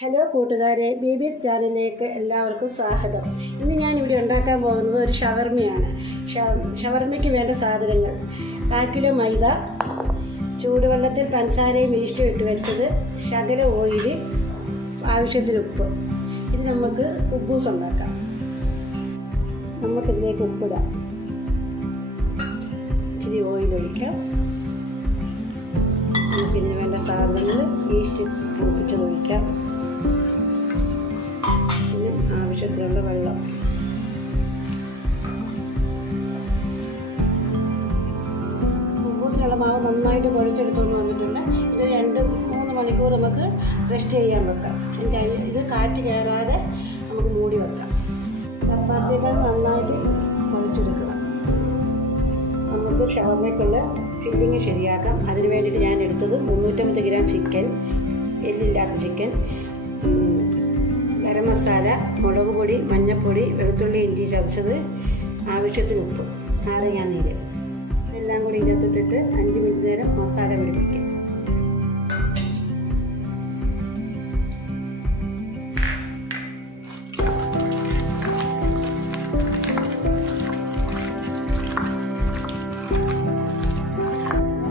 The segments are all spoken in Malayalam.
ഹലോ കൂട്ടുകാരെ, ബേബീസ് ചാനലിലേക്ക് എല്ലാവർക്കും സ്വാഗതം. ഇന്ന് ഞാനിവിടെ ഉണ്ടാക്കാൻ പോകുന്നത് ഒരു ഷവർമയാണ്. ഷവർമയ്ക്ക് വേണ്ട സാധനങ്ങൾ: 1/4 കിലോ മൈദ, ചൂടുവെള്ളത്തിൽ പഞ്ചസാരയും ഈസ്റ്റും ഇട്ട് വെച്ചത്, ശകല ഓയിൽ, ആവശ്യത്തിന് ഉപ്പ്. ഇത് നമുക്ക് കുബൂസ് ഉണ്ടാക്കാം. നമുക്കിതിലേക്ക് ഉപ്പിടാം, ഇച്ചിരി ഓയിൽ ഒഴിക്കാം. നമുക്കിതിന് വേണ്ട സാധനങ്ങൾ: ഈസ്റ്റ് പൊടിച്ചത് ഒഴിക്കാം, ആവശ്യത്തിനുള്ള വെള്ളം. കുബൂസിനുള്ള മാവ് നന്നായിട്ട് കുഴച്ചെടുത്തുകൊണ്ട് വന്നിട്ടുണ്ട്. ഇത് 2-3 മണിക്കൂർ നമുക്ക് റെസ്റ്റ് ചെയ്യാൻ വെക്കാം. ഇത് കാറ്റ് കയറാതെ നമുക്ക് മൂടി വെക്കാം. ചപ്പാത്തികൾ നന്നായിട്ട് കുഴച്ചെടുക്കുക. നമുക്ക് ഷവർമയ്ക്കുള്ള ഫില്ലിങ് ശരിയാക്കാം. അതിന് വേണ്ടിയിട്ട് ഞാൻ എടുത്തത് 350 ഗ്രാം ചിക്കൻ, എല്ലില്ലാത്ത ചിക്കൻ, ഗരം മസാല, മുളക് പൊടി, മഞ്ഞൾപ്പൊടി, വെളുത്തുള്ളി, ഇഞ്ചി ചതച്ചത്, ആവശ്യത്തിന് ഉപ്പ്, നാരങ്ങാനീര്. ഇതെല്ലാം കൂടി ഇതിനകത്തിട്ടിട്ട് 5 മിനിറ്റ് നേരം മസാല പിടിപ്പിക്കും.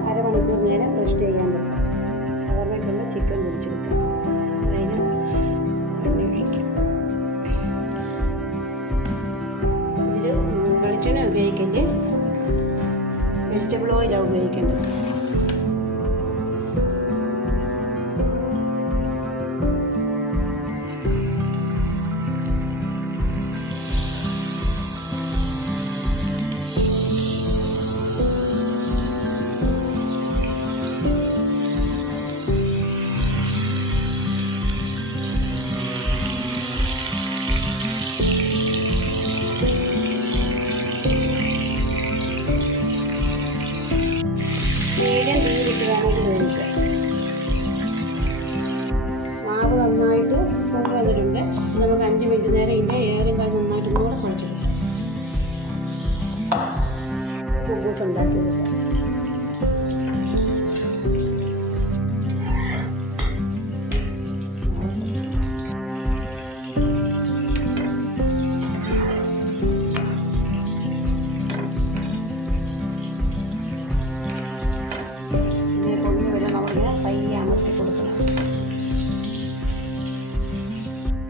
അരമണിക്കൂർ നേരം റെസ്റ്റ് ചെയ്യാൻ പറ്റും. ഷവർമയ്ക്കുള്ള ചിക്കൻ പൊരിച്ചെടുക്കാം. വെളിച്ചെണ്ണ ഉപയോഗിക്കല്, വെജിറ്റബിൾ ഓയിലാണ് ഉപയോഗിക്കേണ്ടത്. മീഡിയം തീയിലിട്ട് വേണം ഇത് വേവിക്കാൻ. മാവ് നന്നായിട്ട് പൊങ്ങി വന്നിട്ടുണ്ട്. നമുക്ക് 5 മിനിറ്റ് നേരം ഇതിൻ്റെ ഏറും കാൽ നന്നായിട്ട് ഒന്നുകൂടെ കുഴച്ചെടുക്കാം. കുബൂസ് ഉണ്ടാക്കി കൊടുക്കാം.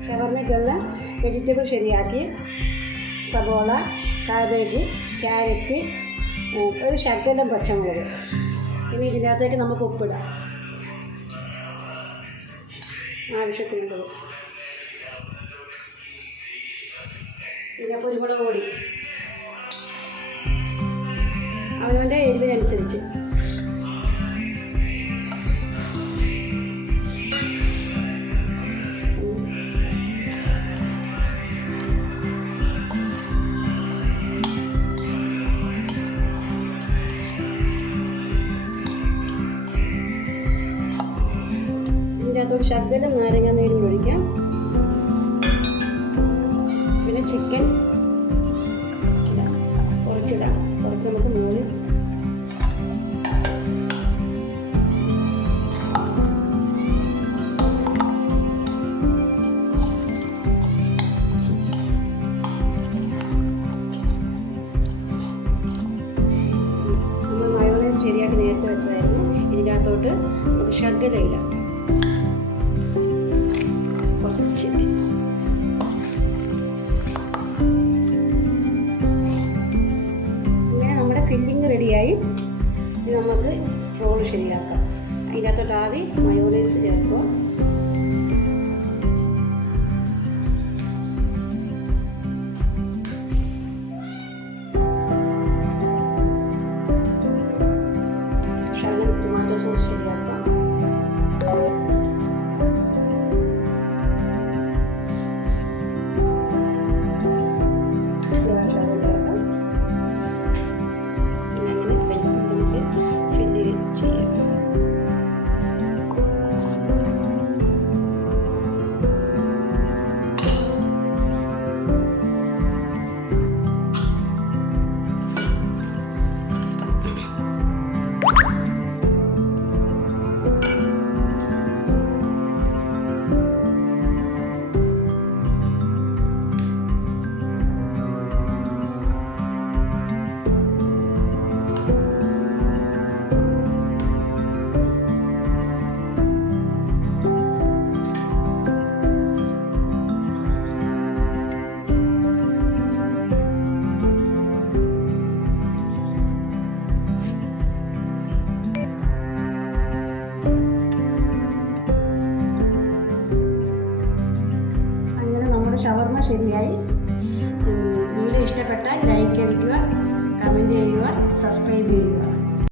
ഷവർമയ്ക്കുള്ള വെജിറ്റബിൾ ശരിയാക്കി: സബോള, കാബേജ്, ക്യാരറ്റ്, ഒരു ശകലം പച്ചമുളക്. ഇനി ഇതിനകത്തേക്ക് നമുക്ക് ഉപ്പിടാം, ആവശ്യത്തിനുള്ളത്. പിന്നെ കുരുമുളക് പൊടി അവനവൻ്റെ എരിവിനനുസരിച്ച്. ഇതിനകത്തോട് ശകലം നാരങ്ങാനീരും ഒഴിക്കാം. പിന്നെ ചിക്കൻ കുറച്ചിടാം, കുറച്ച് നമുക്ക് മുകളിൽ. നമ്മൾ മയോണൈസ് ശരിയാക്കി നേരത്തെ വെച്ചതായിരുന്നു. ഇതിനകത്തോട്ട് നമുക്ക് ശകലമില്ല, കുറച്ച്. ഇങ്ങനെ നമ്മുടെ ഫില്ലിങ് റെഡിയായി. ഇത് നമുക്ക് റോള് ശരിയാക്കാം. അതിനകത്തോട്ട് ആദ്യം മയോണൈസ് ചേർക്കുക. ശകലം ടൊമാറ്റോ സോസ് ശരിയാക്കാം. ശരിയായി. വീഡിയോ ഇഷ്ടപ്പെട്ടാൽ ലൈക്ക് അടിക്കുക, കമൻറ്റ് ചെയ്യുക, സബ്സ്ക്രൈബ് ചെയ്യുക.